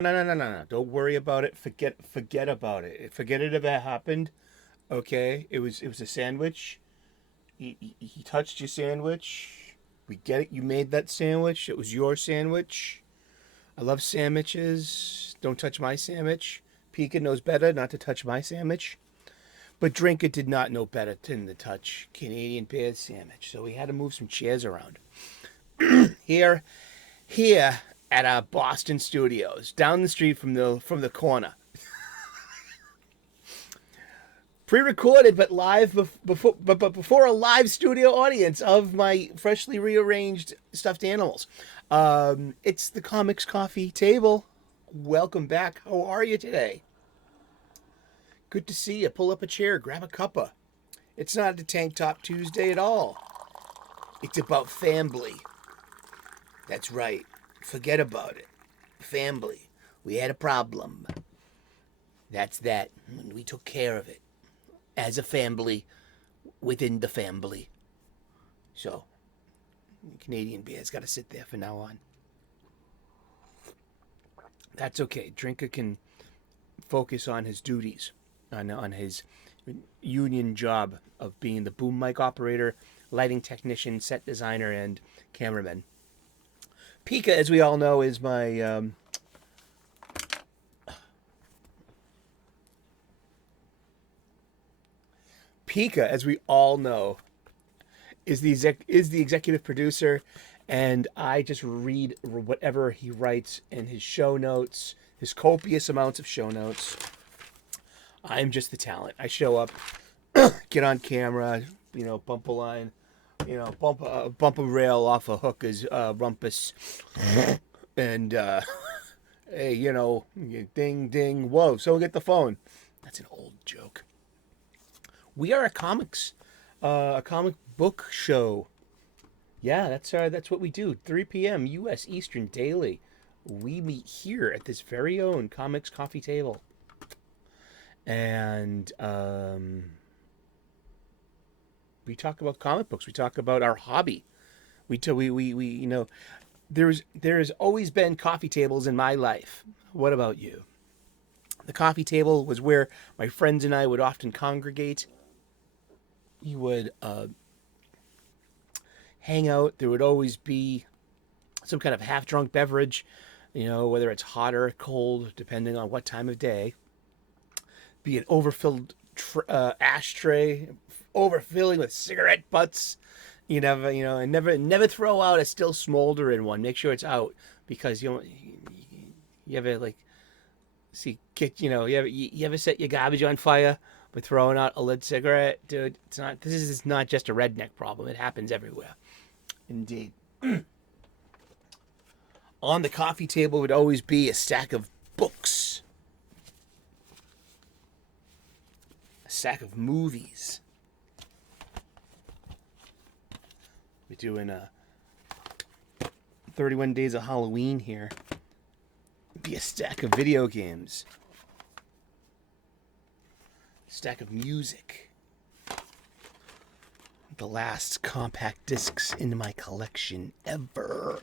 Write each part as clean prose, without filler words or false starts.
No. Don't worry about it. Forget about it. Forget it ever happened. Okay? It was a sandwich. He touched your sandwich. We get it. You made that sandwich. It was your sandwich. I love sandwiches. Don't touch my sandwich. Pika knows better not to touch my sandwich. But Drinker did not know better than to touch Canadian Bear's sandwich. So we had to move some chairs around. Here at our Boston studios, down the street from the corner. Pre-recorded but live before a live studio audience of my freshly rearranged stuffed animals. It's the Comics Coffee Table. Welcome back. How are you today? Good to see you. Pull up a chair, grab a cuppa. It's not a Tank Top Tuesday at all. It's about family. That's right. Forget about it. Family. We had a problem. That's that. And we took care of it. As a family. Within the family. So, Canadian Bear's got to sit there from now on. That's okay. Drinker can focus on his duties. On his union job of being the boom mic operator, lighting technician, set designer, and cameraman. Pika, as we all know, is my Pika, as we all know, is the executive producer, and I just read whatever he writes in his show notes, his copious amounts of show notes. I'm just the talent. I show up, get on camera, bump a line, bump a rail off a hooker's rumpus, and hey, ding ding, whoa, someone get the phone. That's an old joke. We are a comic book show. Yeah, that's what we do. 3 p.m. U.S. Eastern daily. We meet here at this very own Comics Coffee Table. And we talk about comic books. We talk about our hobby. There's always been coffee tables in my life. What about you? The coffee table was where my friends and I would often congregate. We would hang out. There would always be some kind of half-drunk beverage, whether it's hot or cold, depending on what time of day. Be an overfilled ashtray, overfilling with cigarette butts. And never throw out a still smoldering one. Make sure it's out, because you ever you ever set your garbage on fire by throwing out a lit cigarette, dude? This is not just a redneck problem. It happens everywhere. Indeed. On the coffee table would always be a stack of books. Stack of movies. We're doing 31 Days of Halloween here. Be a stack of video games. Stack of music. The last compact discs in my collection ever.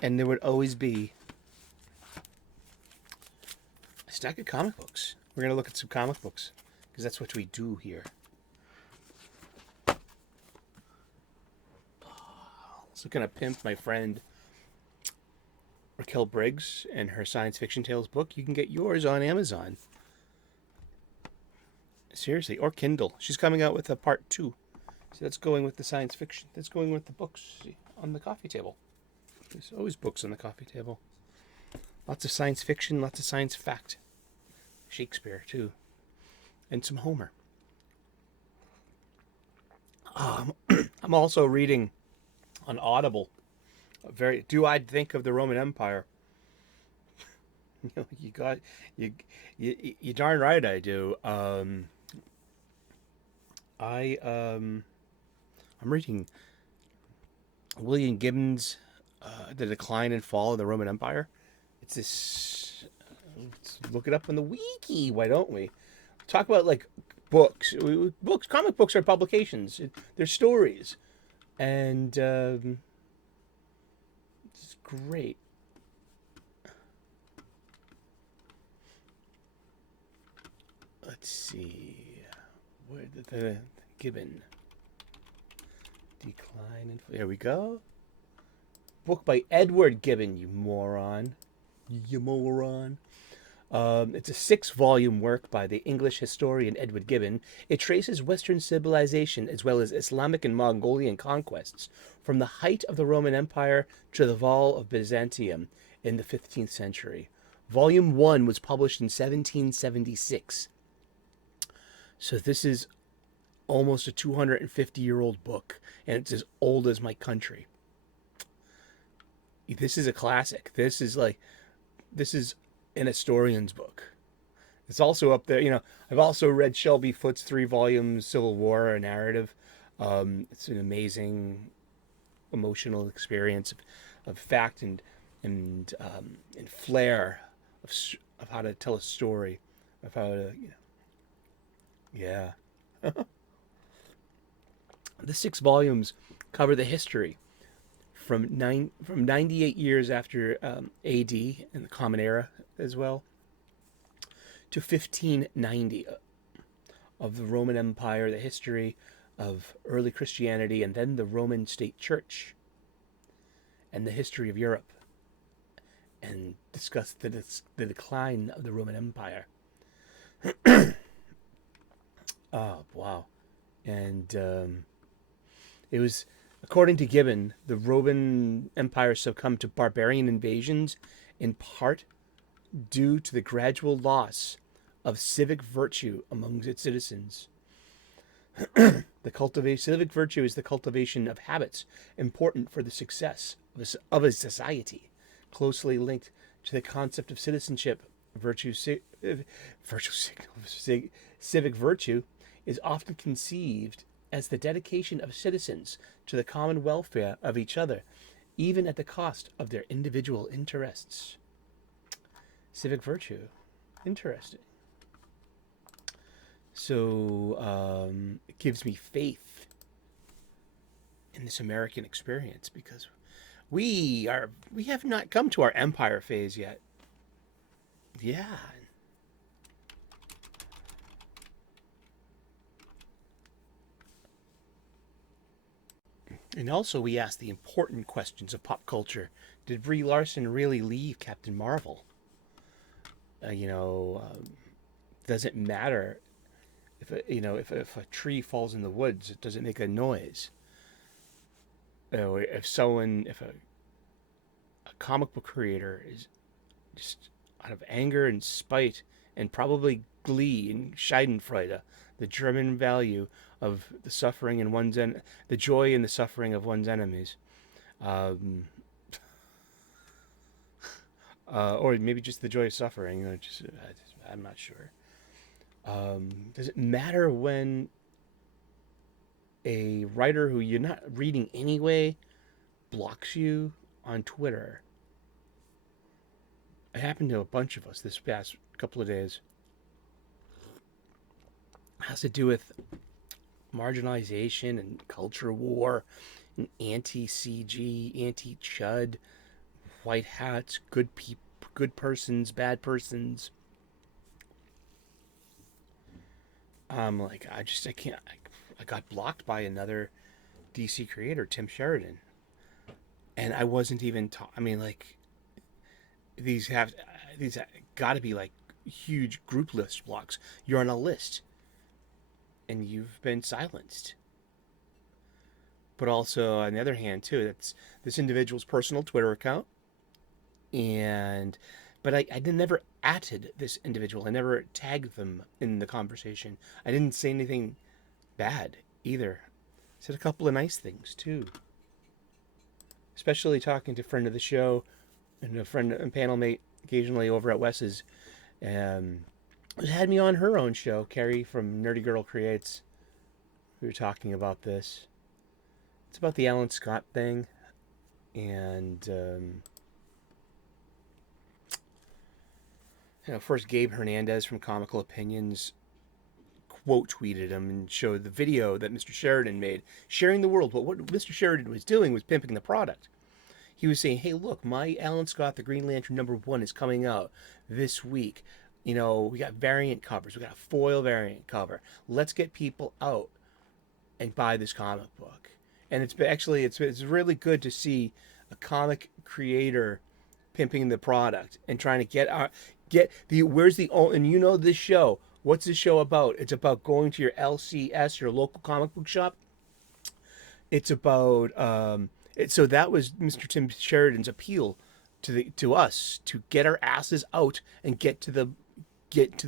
And there would always be a stack of comic books. We're going to look at some comic books, because that's what we do here. So going to pimp my friend Raquel Briggs and her science fiction tales book. You can get yours on Amazon. Seriously, or Kindle. She's coming out with a part 2. So that's going with the science fiction. That's going with the books on the coffee table. There's always books on the coffee table. Lots of science fiction, lots of science fact. Shakespeare, too. And some Homer. I'm also reading on Audible. Do I think of the Roman Empire? You darn right I do. I'm reading William Gibbons' The Decline and Fall of the Roman Empire. It's this. Let's look it up on the wiki. Why don't we? Talk about books. Comic books are publications. They're stories, and it's great. Let's see. Where did the Gibbon decline? There we go. Book by Edward Gibbon, you moron. You moron. It's a 6-volume work by the English historian Edward Gibbon. It traces Western civilization as well as Islamic and Mongolian conquests from the height of the Roman Empire to the fall of Byzantium in the 15th century. Volume 1 was published in 1776. So this is almost a 250-year-old book, and it's as old as my country. This is a classic. This is an historian's book. It's also up there. I've also read Shelby Foote's 3-volume Civil War, a narrative. It's an amazing emotional experience of fact and flair of how to tell a story, of how to, yeah. The 6 volumes cover the history from 98 years after AD in the Common Era as well to 1590 of the Roman Empire, the history of early Christianity, and then the Roman State Church, and the history of Europe, and discuss the decline of the Roman Empire. Oh, wow. And it was, according to Gibbon, the Roman Empire succumbed to barbarian invasions in part due to the gradual loss of civic virtue among its citizens. Civic virtue is the cultivation of habits important for the success of a society, closely linked to the concept of citizenship. Civic virtue is often conceived as the dedication of citizens to the common welfare of each other, even at the cost of their individual interests. Civic virtue. Interesting. So it gives me faith in this American experience, because we have not come to our empire phase yet. Yeah. And also we ask the important questions of pop culture. Did Brie Larson really leave Captain Marvel? Does it matter if a tree falls in the woods, does it make a noise? Or if a comic book creator is just out of anger and spite and probably glee and Schadenfreude, the German value of the suffering in the joy in the suffering of one's enemies, or maybe just the joy of suffering. I'm not sure. Does it matter when a writer who you're not reading anyway blocks you on Twitter? It happened to a bunch of us this past couple of days. It has to do with marginalization and culture war and anti-CG, anti-chud, white hats, good persons, bad persons. I can't. I got blocked by another DC creator, Tim Sheridan, and I wasn't even. These got to be like huge group list blocks. You're on a list, and you've been silenced. But also, on the other hand, too, that's this individual's personal Twitter account, but I never atted this individual. I never tagged them in the conversation. I didn't say anything bad either. I said a couple of nice things too. Especially talking to a friend of the show and a friend and panel mate occasionally over at Wes's. Had me on her own show, Carrie from Nerdy Girl Creates. We were talking about this. It's about the Alan Scott thing. And first Gabe Hernandez from Comical Opinions quote tweeted him and showed the video that Mr. Sheridan made, sharing the world. But what Mr. Sheridan was doing was pimping the product. He was saying, hey, look, my Alan Scott, the Green Lantern #1 is coming out this week. We got variant covers. We got a foil variant cover. Let's get people out and buy this comic book. And it's really good to see a comic creator pimping the product and trying to get the where's the and this show. What's this show about? It's about going to your LCS, your local comic book shop. It's about so that was Mr. Tim Sheridan's appeal to us to get our asses out and get to the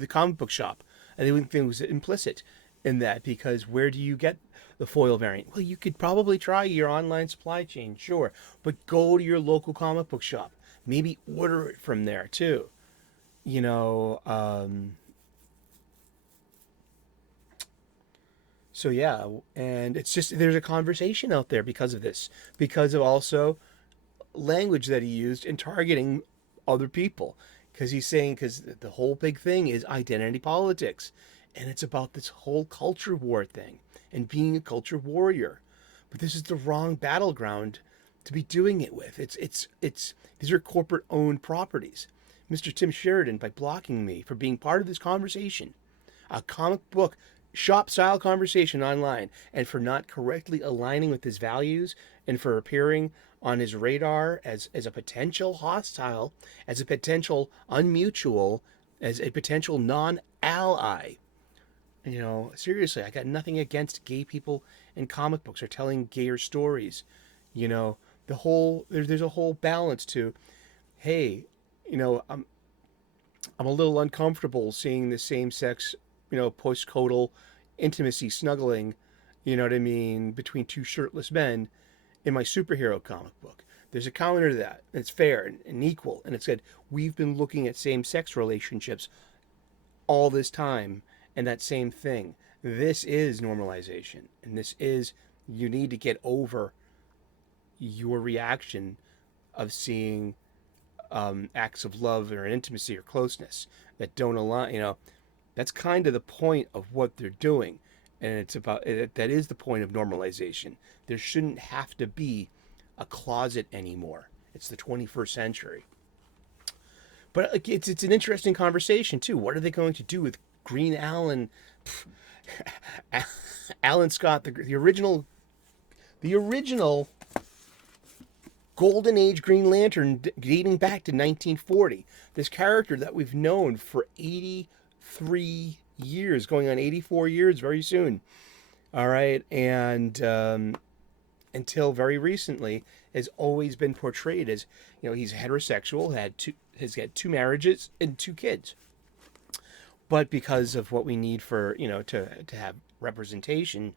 comic book shop. And I think it was implicit in that, because where do you get the foil variant? Well, you could probably try your online supply chain, sure, but go to your local comic book shop. Maybe order it from there too. You know, so yeah, and it's just there's a conversation out there because of this, because of also language that he used in targeting other people, because he's saying, because the whole big thing is identity politics, and it's about this whole culture war thing and being a culture warrior. But this is the wrong battleground to be doing it with. It's these are corporate owned properties. Mr. Tim Sheridan, by blocking me for being part of this conversation, a comic book shop style conversation online, and for not correctly aligning with his values, and for appearing on his radar as a potential hostile, as a potential unmutual, as a potential non-ally. Seriously, I got nothing against gay people in comic books or telling gayer stories. There's a whole balance to, hey, I'm a little uncomfortable seeing the same sex, postcoital intimacy snuggling, you know what I mean, between two shirtless men in my superhero comic book. There's a counter to that. It's fair and equal. And it said, we've been looking at same sex relationships all this time, and that same thing. This is normalization. And you need to get over your reaction of seeing acts of love or intimacy or closeness that don't align. That's kind of the point of what they're doing. And it's about that is the point of normalization. There shouldn't have to be a closet anymore. It's the 21st century. But it's an interesting conversation too. What are they going to do with Green Allen, Alan Scott, the original Golden Age Green Lantern dating back to 1940. This character that we've known for 83 years, going on 84 years very soon. All right, and until very recently, has always been portrayed as, he's heterosexual, has had two marriages and two kids. But because of what we need for, to have representation,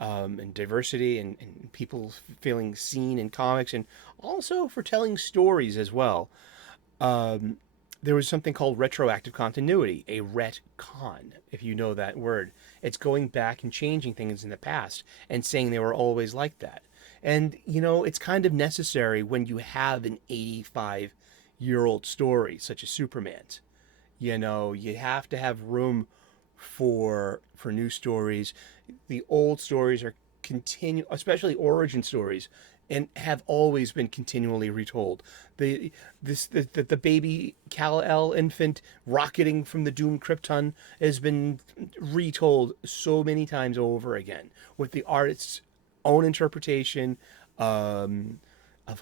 and diversity, and people feeling seen in comics, and also for telling stories as well, there was something called retroactive continuity, a retcon, if you know that word. It's going back and changing things in the past and saying they were always like that. And, it's kind of necessary when you have an 85-year-old story, such as Superman's. You have to have room for new stories. The old stories are especially origin stories, and have always been continually retold. The baby Kal-El infant rocketing from the doomed Krypton has been retold so many times over again, with the artist's own interpretation of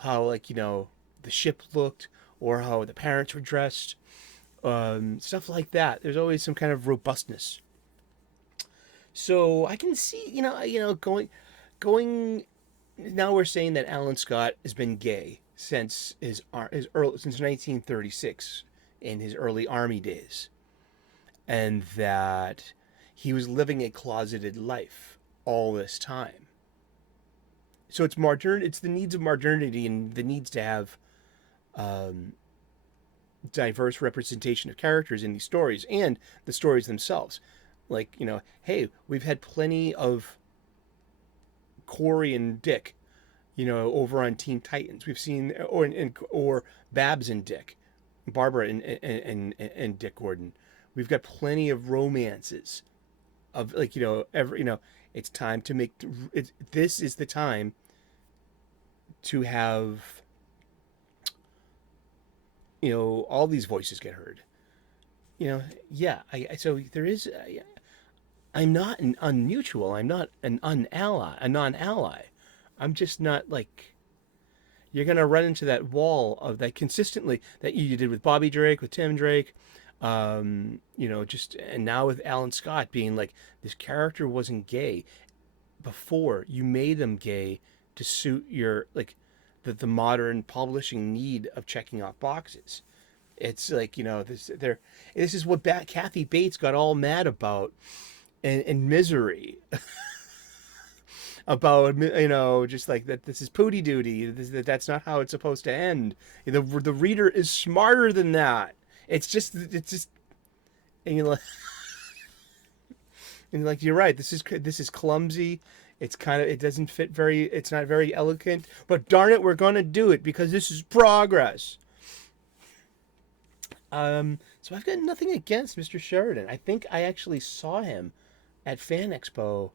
how, the ship looked, or how the parents were dressed, stuff like that. There's always some kind of robustness. So I can see, going. Now we're saying that Alan Scott has been gay since since 1936, in his early army days, and that he was living a closeted life all this time. So it's the needs of modernity, and the needs to have diverse representation of characters in these stories, and the stories themselves. Hey, we've had plenty of Corey and Dick, over on Teen Titans. We've seen, or Babs and Dick, Barbara and Dick Gordon. We've got plenty of romances of, it's time to make this is the time to have, all these voices get heard. yeah. So there is. I'm not an unmutual. I'm not an unally, a non-ally. I'm just not like you're gonna run into that wall of that consistently that you did with Bobby Drake, with Tim Drake, just and now with Alan Scott being like this character wasn't gay before you made them gay to suit your like the modern publishing need of checking off boxes. It's like this is what Kathy Bates got all mad about and misery about just like that this is pooty duty that's not how it's supposed to end. The reader is smarter than that. It's just and you're like and like you're right, this is clumsy. It doesn't fit it's not very elegant, but darn it, we're gonna do it because this is progress. So I've got nothing against Mr. Sheridan. I think I actually saw him at Fan Expo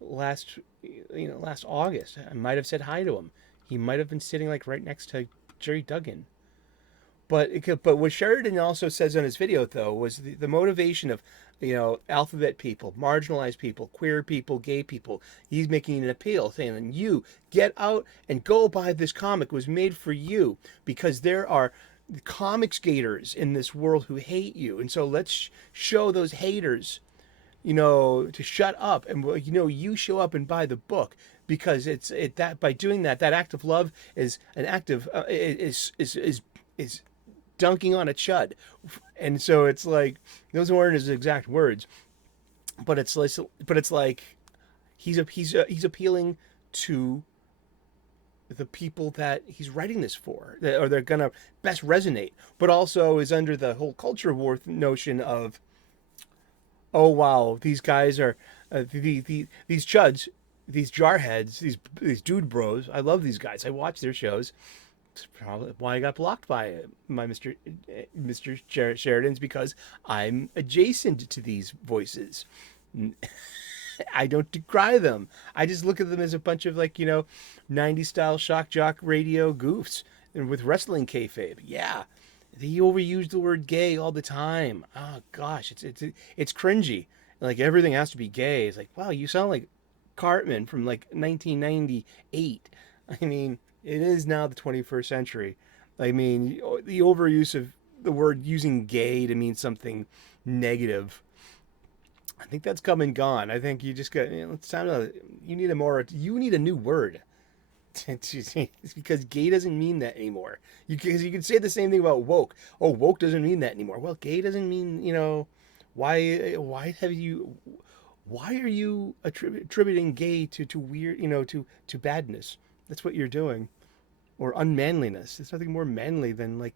last August. I might have said hi to him. He might have been sitting like right next to Jerry Duggan. But what Sheridan also says on his video though was the motivation of alphabet people, marginalized people, queer people, gay people. He's making an appeal saying, you get out and go buy this comic. It was made for you because there are comics gators in this world who hate you, and so let's show those haters to shut up, and you show up and buy the book because that by doing that act of love is an act of is dunking on a chud. And so it's like those weren't his exact words, but it's like he's appealing to the people that he's writing this for, or they're gonna best resonate, but also is under the whole culture war notion of, oh wow, these guys are these chuds, these jarheads, these dude bros. I love these guys. I watch their shows. It's probably why I got blocked by my Mr. Sheridan's, because I'm adjacent to these voices. I don't decry them. I just look at them as a bunch of 90s style shock jock radio goofs and with wrestling kayfabe. Yeah, they overuse the word gay all the time. Oh gosh, it's cringy. Like everything has to be gay. It's like, wow, you sound like Cartman from 1998. I mean, it is now the 21st century. I mean, the overuse of the word using gay to mean something negative, I think that's come and gone. I think you just got. It's time to. You need a new word. It's because gay doesn't mean that anymore. Because you can say the same thing about woke. Oh, woke doesn't mean that anymore. Well, gay doesn't mean. Why are you attributing gay to weird? To badness. That's what you're doing, or unmanliness. There's nothing more manly than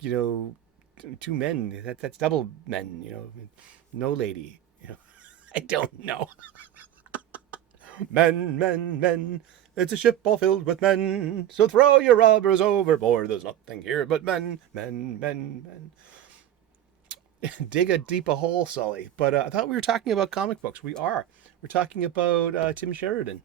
two men. That's double men. No lady. I don't know. Men. It's a ship all filled with men. So throw your rubbers overboard. There's nothing here but men. Dig a deeper hole, Sully. But I thought we were talking about comic books. We are. We're talking about Tim Sheridan.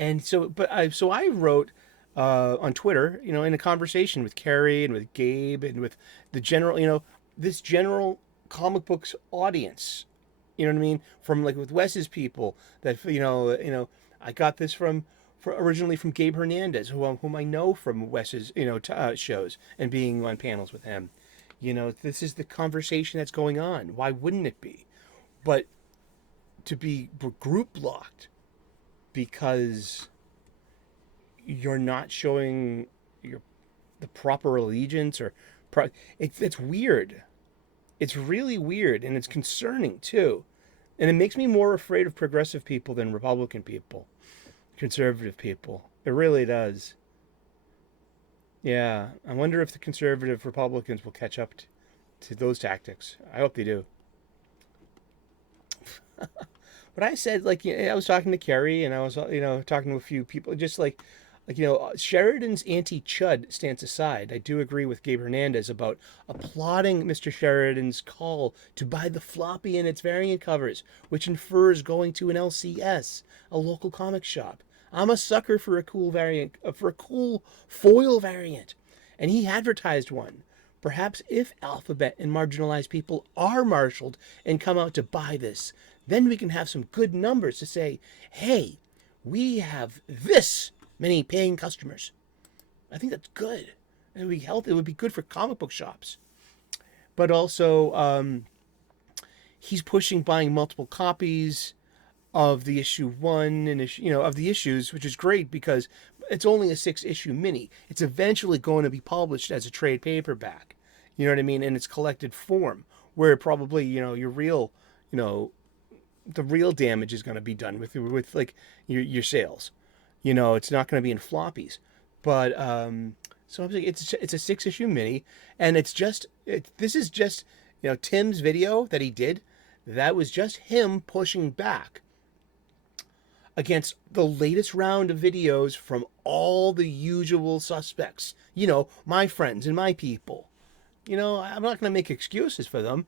And so, I wrote on Twitter, in a conversation with Carrie and with Gabe and with the general, this general comic books audience. You know what I mean? From with Wes's people that I got this originally from Gabe Hernandez, whom I know from Wes's shows and being on panels with him. This is the conversation that's going on. Why wouldn't it be? But to be group blocked because you're not showing the proper allegiance it's weird. It's really weird, and it's concerning too. And it makes me more afraid of progressive people than Republican people, conservative people. It really does. Yeah, I wonder if the conservative Republicans will catch up to those tactics. I hope they do. But I said, I was talking to Carrie, and I was, talking to a few people, just Sheridan's anti-chud stance aside, I do agree with Gabe Hernandez about applauding Mr. Sheridan's call to buy the floppy and its variant covers, which infers going to an LCS, a local comic shop. I'm a sucker for a cool variant, for a cool foil variant, and he advertised one. Perhaps if alphabet and marginalized people are marshaled and come out to buy this, then we can have some good numbers to say, hey, we have this many paying customers. I think that's good. It would be healthy. It would be good for comic book shops. But also, he's pushing buying multiple copies of the issue one and of the issues, which is great because it's only a 6-issue mini. It's eventually going to be published as a trade paperback. You know what I mean? In its collected form, where probably your real, the real damage is going to be done with like your sales. It's not going to be in floppies, but so I'm saying it's a 6-issue mini, and this is just Tim's video that he did. That was just him pushing back against the latest round of videos from all the usual suspects. My friends and my people. I'm not going to make excuses for them,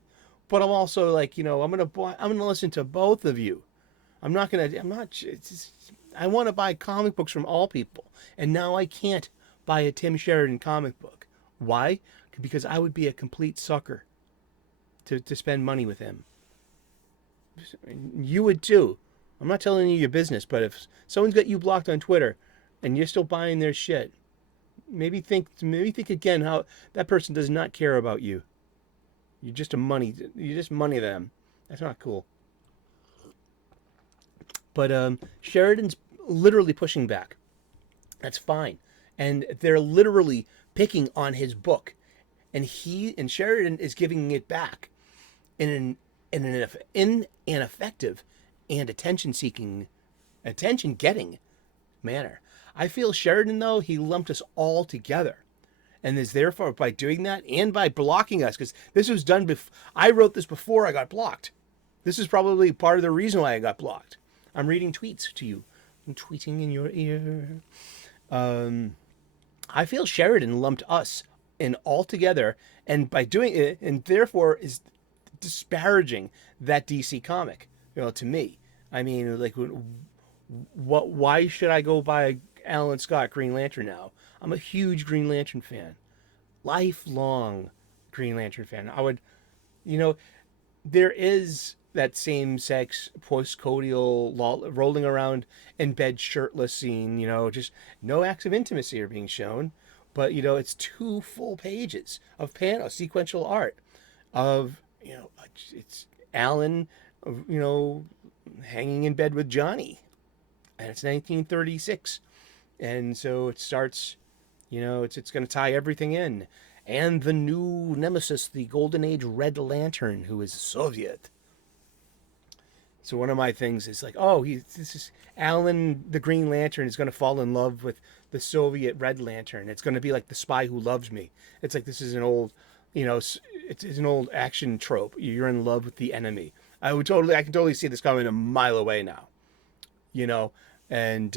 but I'm also like, I'm going to listen to both of you. I want to buy comic books from all people. And now I can't buy a Tim Sheridan comic book. Why? Because I would be a complete sucker to spend money with him. You would too. I'm not telling you your business, but if someone's got you blocked on Twitter and you're still buying their shit, maybe think again how that person does not care about you. You just money them. That's not cool. But Sheridan's literally pushing back. That's fine. And they're literally picking on his book. And Sheridan is giving it back in an effective and attention-getting manner. I feel Sheridan, though, he lumped us all together. And is therefore, by doing that and by blocking us, because this was done before, I wrote this before I got blocked. This is probably part of the reason why I got blocked. I'm reading tweets to you. I'm tweeting in your ear. I feel Sheridan lumped us in all together, and by doing it, and therefore is disparaging that DC comic, to me. I mean, like, why should I go buy Alan Scott Green Lantern now? I'm a huge Green Lantern fan. Lifelong Green Lantern fan. I would, there is that same-sex post-codial rolling around in bed shirtless scene, just no acts of intimacy are being shown. But, it's 2 full pages of sequential art of, it's Alan, hanging in bed with Johnny. And it's 1936. And so it starts, it's going to tie everything in. And the new nemesis, the Golden Age Red Lantern, who is Soviet. So one of my things is like, this is Alan, the Green Lantern, is going to fall in love with the Soviet Red Lantern. It's going to be like The Spy Who Loves Me. It's like, this is an old, it's an old action trope. You're in love with the enemy. I can totally see this coming a mile away now. And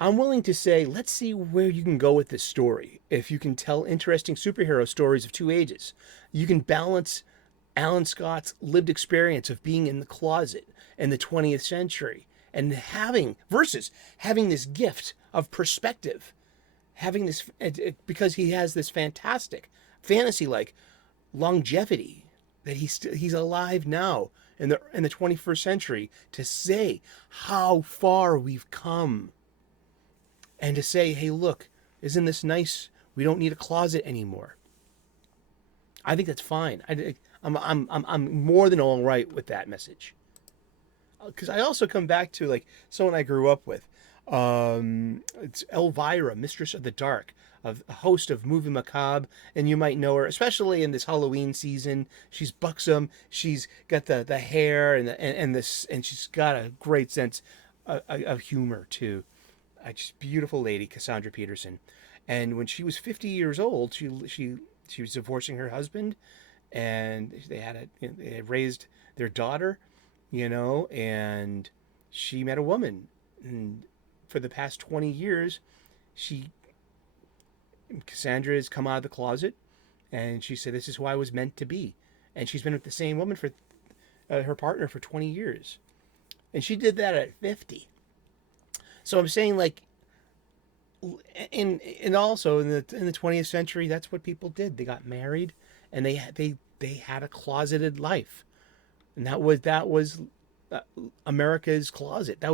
I'm willing to say, let's see where you can go with this story. If you can tell interesting superhero stories of 2 ages, you can balance Alan Scott's lived experience of being in the closet in the 20th century and having this gift of perspective, having this, because he has this fantastic fantasy-like longevity that he's alive now in the 21st century, to say how far we've come, and to say, hey, look, isn't this nice? We don't need a closet anymore. I think that's fine. I'm more than all right with that message. Because I also come back to like someone I grew up with. It's Elvira, Mistress of the Dark, a host of Movie Macabre, and you might know her, especially in this Halloween season. She's buxom. She's got the hair and she's got a great sense of humor too. Just beautiful lady, Cassandra Peterson. And when she was 50 years old, she was divorcing her husband, and they had raised their daughter, and she met a woman, and for the past 20 years, Cassandra has come out of the closet, and she said, this is who I was meant to be. And she's been with the same woman for her partner for 20 years. And she did that at 50. So I'm saying, like, and also in the 20th century, that's what people did. They got married, and they had a closeted life, and that was America's closet. That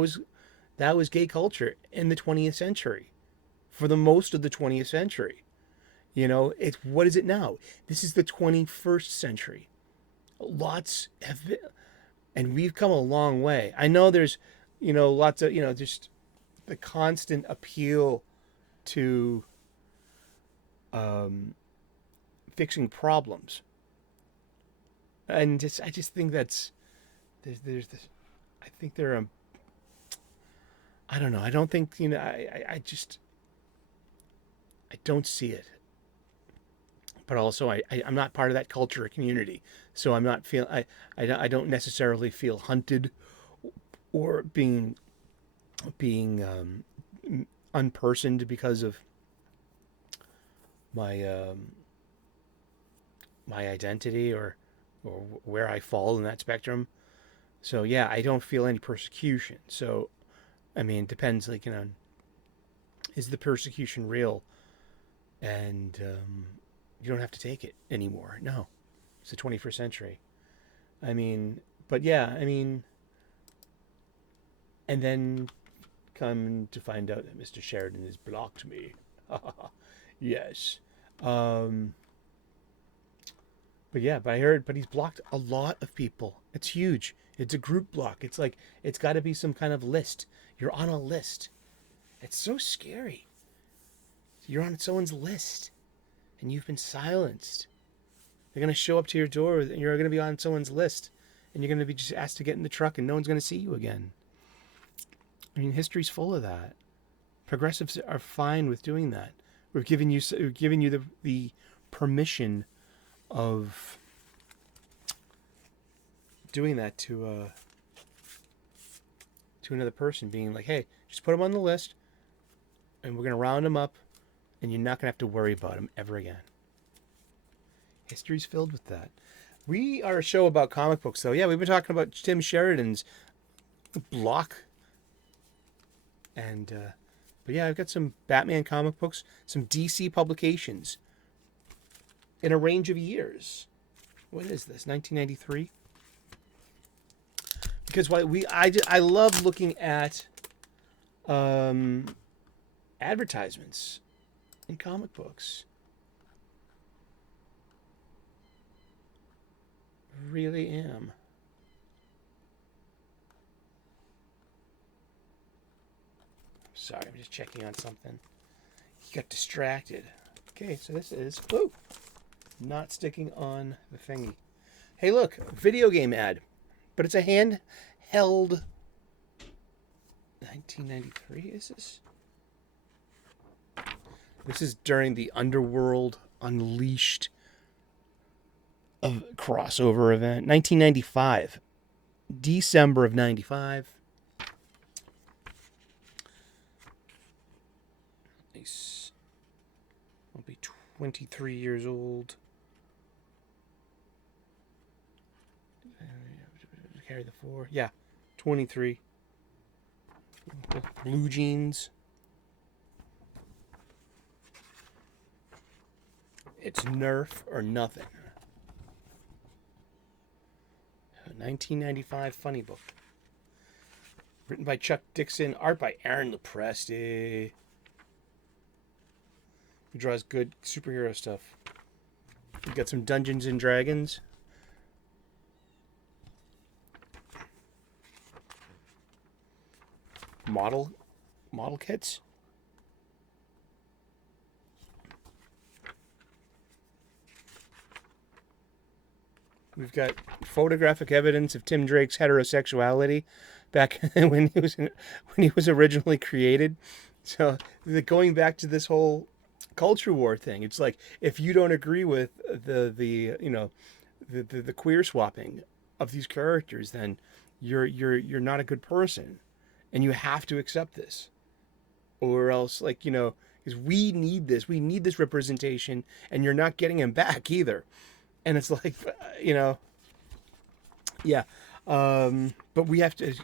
was gay culture in the 20th century, for the most of the 20th century. It's what is it now? This is the 21st century. Lots have been, and we've come a long way. I know there's, lots of, just the constant appeal to fixing problems, and I just think there's this. I think there are. I don't know. I don't think I don't see it. But also, I'm not part of that culture or community, so I'm not feel I don't necessarily feel hunted or being unpersoned because of my my identity or where I fall in that spectrum. So yeah, I don't feel any persecution. So I mean, it depends. Like, is the persecution real? And you don't have to take it anymore. No, it's the 21st century. I mean, but yeah, I mean, and then come to find out that Mr. Sheridan has blocked me. Yes. But yeah, but he's blocked a lot of people. It's huge. It's a group block. It's like, it's got to be some kind of list. You're on a list. It's so scary. You're on someone's list, and you've been silenced. They're going to show up to your door, and you're going to be on someone's list, and you're going to be just asked to get in the truck, and no one's going to see you again. I mean, history's full of that. Progressives are fine with doing that. We've given you the permission of doing that to another person, being like, hey, just put them on the list, and we're going to round them up, and you're not going to have to worry about them ever again. History's filled with that. We are a show about comic books, though. Yeah, we've been talking about Tim Sheridan's block. And, but yeah, I've got some Batman comic books, some DC publications in a range of years. What is this, 1993? Because I love looking at advertisements in comic books. Really am. Sorry, I'm just checking on something. He got distracted. Okay, so this is not sticking on the thingy. Hey, look, video game ad, but it's a handheld. 1993 is this? This is during the Underworld Unleashed crossover event. 1995. December of 95. Nice. I'll be 23 years old. Carry the 4. Yeah, 23. Blue jeans. It's Nerf or nothing. 1995 funny book. Written by Chuck Dixon. Art by Aaron Lopresti. He draws good superhero stuff. We got some Dungeons and Dragons. Model kits. We've got photographic evidence of Tim Drake's heterosexuality back when he was originally created. So going back to this whole culture war thing, it's like, if you don't agree with the queer swapping of these characters, then you're not a good person, and you have to accept this, or else, because we need this representation, and you're not getting him back either. And it's like, yeah. But we have to,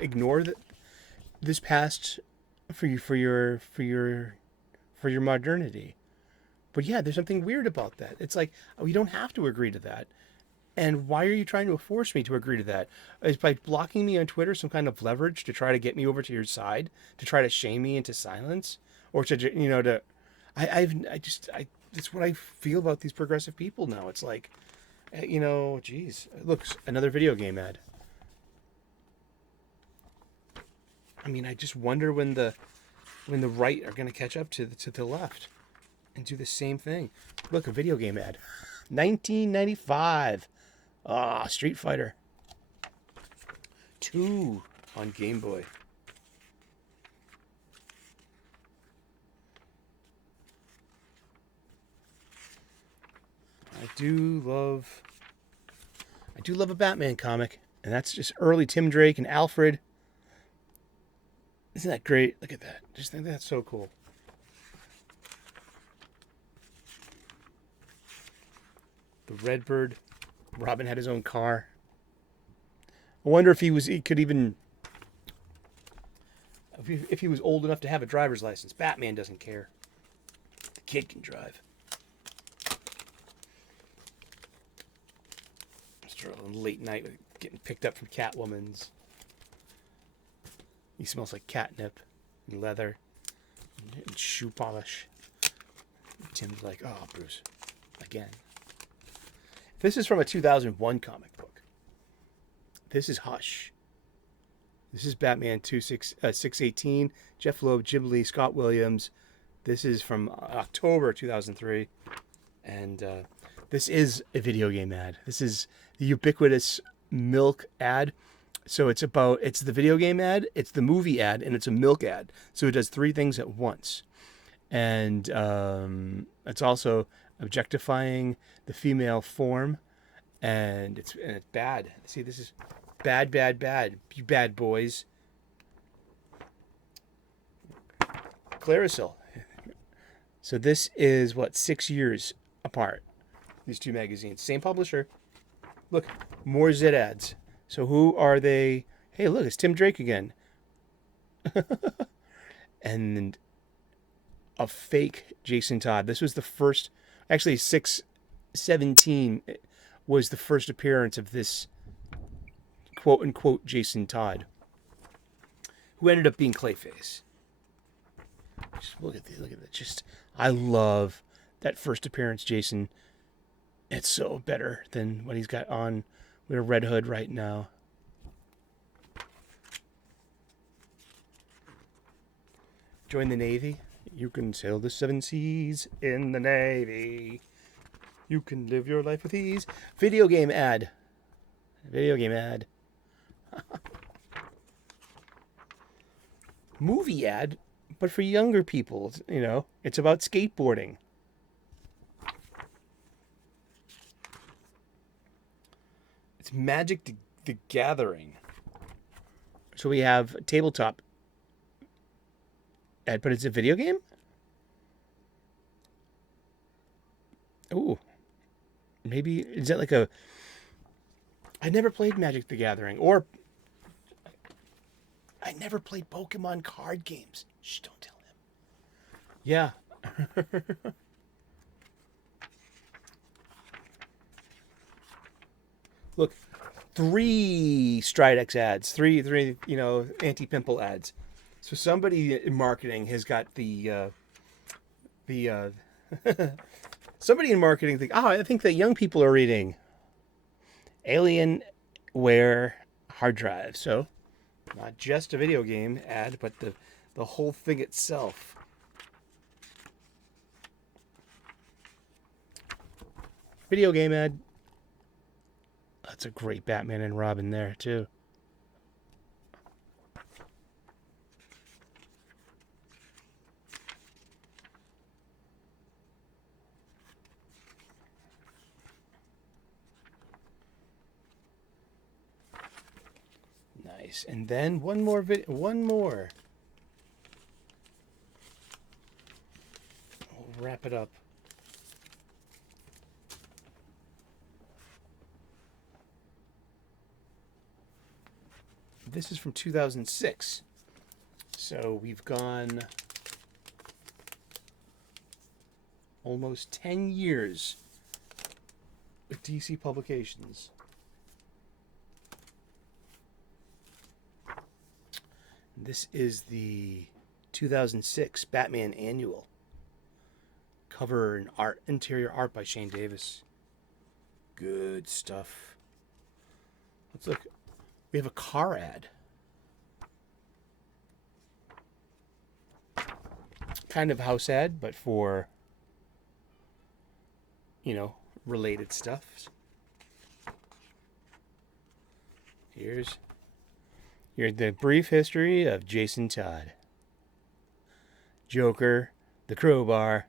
ignore this past for your modernity. But yeah, there's something weird about that. It's like, oh, you don't have to agree to that. And why are you trying to force me to agree to that? Is by blocking me on Twitter some kind of leverage to try to get me over to your side, to try to shame me into silence, or to to I that's what I feel about these progressive people now. It's like, geez, look, another video game ad. I mean, I just wonder when the right are going to catch up to the left and do the same thing. Look, a video game ad. 1995. Ah, Street Fighter 2 on Game Boy. I do love a Batman comic, and that's just early Tim Drake and Alfred. Isn't that great? Look at that. Just think that's so cool. The Redbird. Robin had his own car. I wonder if he could even, if he was old enough to have a driver's license. Batman doesn't care. The kid can drive. Late night getting picked up from Catwoman's. He smells like catnip and leather and shoe polish. Tim's like, oh, Bruce, again. This is from a 2001 comic book. This is Hush. This is Batman 618. Jeff Loeb, Jim Lee, Scott Williams. This is from October 2003. And this is a video game ad. This is the ubiquitous milk ad. So it's the video game ad, it's the movie ad, and it's a milk ad. So it does three things at once. And it's also objectifying the female form, and it's bad. See, this is bad, you bad boys. Clarisil. So this is 6 years apart. These two magazines, same publisher. Look, more Z ads. So who are they? Hey, look, it's Tim Drake again. And a fake Jason Todd. This was the first, actually 6/17 was the first appearance of this quote unquote Jason Todd, who ended up being Clayface. Just look at that. Just, I love that first appearance, Jason. It's so better than what he's got on with a red hood right now. Join the Navy. You can sail the 7 seas in the Navy. You can live your life with ease. Video game ad. Movie ad, but for younger people. It's about skateboarding. It's Magic the Gathering. So we have a tabletop ad, but it's a video game? Ooh. Maybe, is that like a... I never played Magic the Gathering, or... I never played Pokemon card games. Shh, don't tell him. Yeah. Look, 3 Stridex ads, three, anti-pimple ads. So somebody in marketing has got somebody in marketing think, I think that young people are reading Alienware hard drive. So not just a video game ad, but the whole thing itself. Video game ad. That's a great Batman and Robin there, too. Nice. And then one more. We'll wrap it up. This is from 2006. So we've gone almost 10 years with DC Publications. This is the 2006 Batman Annual. Cover and art, interior art by Shane Davis. Good stuff. Let's look. We have a car ad. Kind of house ad, but for, you know, related stuff. Here's the brief history of Jason Todd. Joker, the crowbar,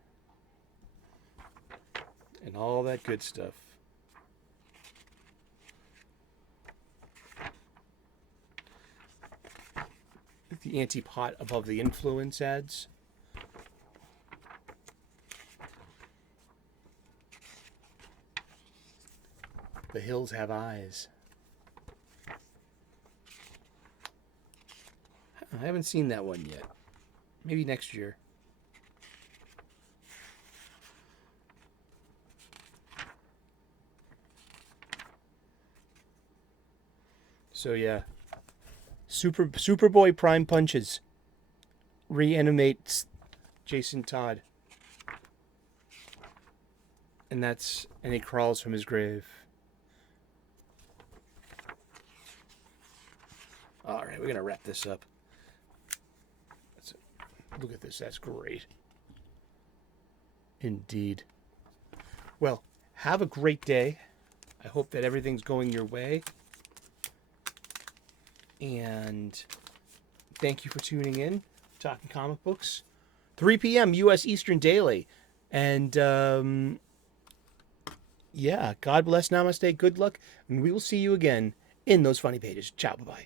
and all that good stuff. The anti-pot above the influence ads. The hills have eyes. I haven't seen that one yet. Maybe next year. So yeah. Superboy Prime Punches reanimates Jason Todd. And he crawls from his grave. All right, we're going to wrap this up. Look at this. That's great. Indeed. Well, have a great day. I hope that everything's going your way. And thank you for tuning in. Talking Comic Books. 3 p.m. U.S. Eastern Daily. And, yeah, God bless, namaste, good luck. And we will see you again in those funny pages. Ciao, bye-bye.